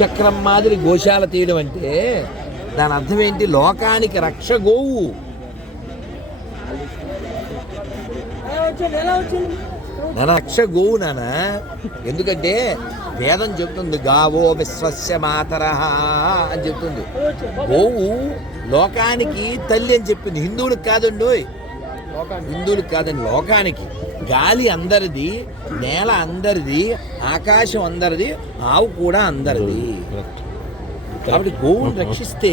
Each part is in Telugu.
చక్రం మాదిరి గోశాల తీయడం అంటే దాని అర్థం ఏంటి? లోకానికి రక్ష గోవు. రక్ష గోవు నాన్న. ఎందుకంటే వేదం చెప్తుంది గావో విశ్వస్య మాతరః అని చెప్తుంది. గోవు లోకానికి తల్లి అని చెప్పింది. హిందువులకు కాదండి, హిందువులకు కాదండి, లోకానికి. గాలి అందరిది, నేల అందరిది, ఆకాశం అందరిది, ఆవు కూడా అందరిది. కాబట్టి గోవుని రక్షిస్తే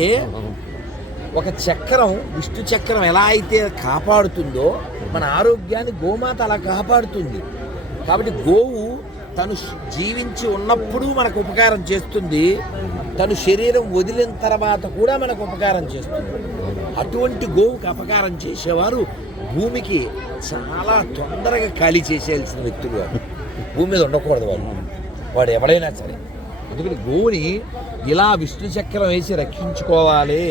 ఒక చక్రం, విష్ణు చక్రం ఎలా అయితే కాపాడుతుందో మన ఆరోగ్యాన్ని గోమాత అలా కాపాడుతుంది. కాబట్టి గోవు తను జీవించి ఉన్నప్పుడు మనకు ఉపకారం చేస్తుంది, తను శరీరం వదిలిన తర్వాత కూడా మనకు ఉపకారం చేస్తుంది. అటువంటి గోవుకి అపకారం చేసేవారు భూమికి చాలా తొందరగా ఖాళీ చేసేయాల్సిన వ్యక్తులు వారు. భూమి మీద ఉండకూడదు వాడు ఎవడైనా సరే. ఎందుకంటే గోవుని ఇలా విష్ణు చక్రం వేసి రక్షించుకోవాలి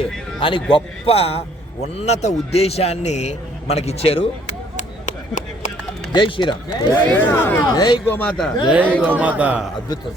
అని గొప్ప ఉన్నత ఉద్దేశాన్ని మనకిచ్చారు. జై శ్రీరామ్, జై గోమాత, జై గోమాత. అద్భుతం.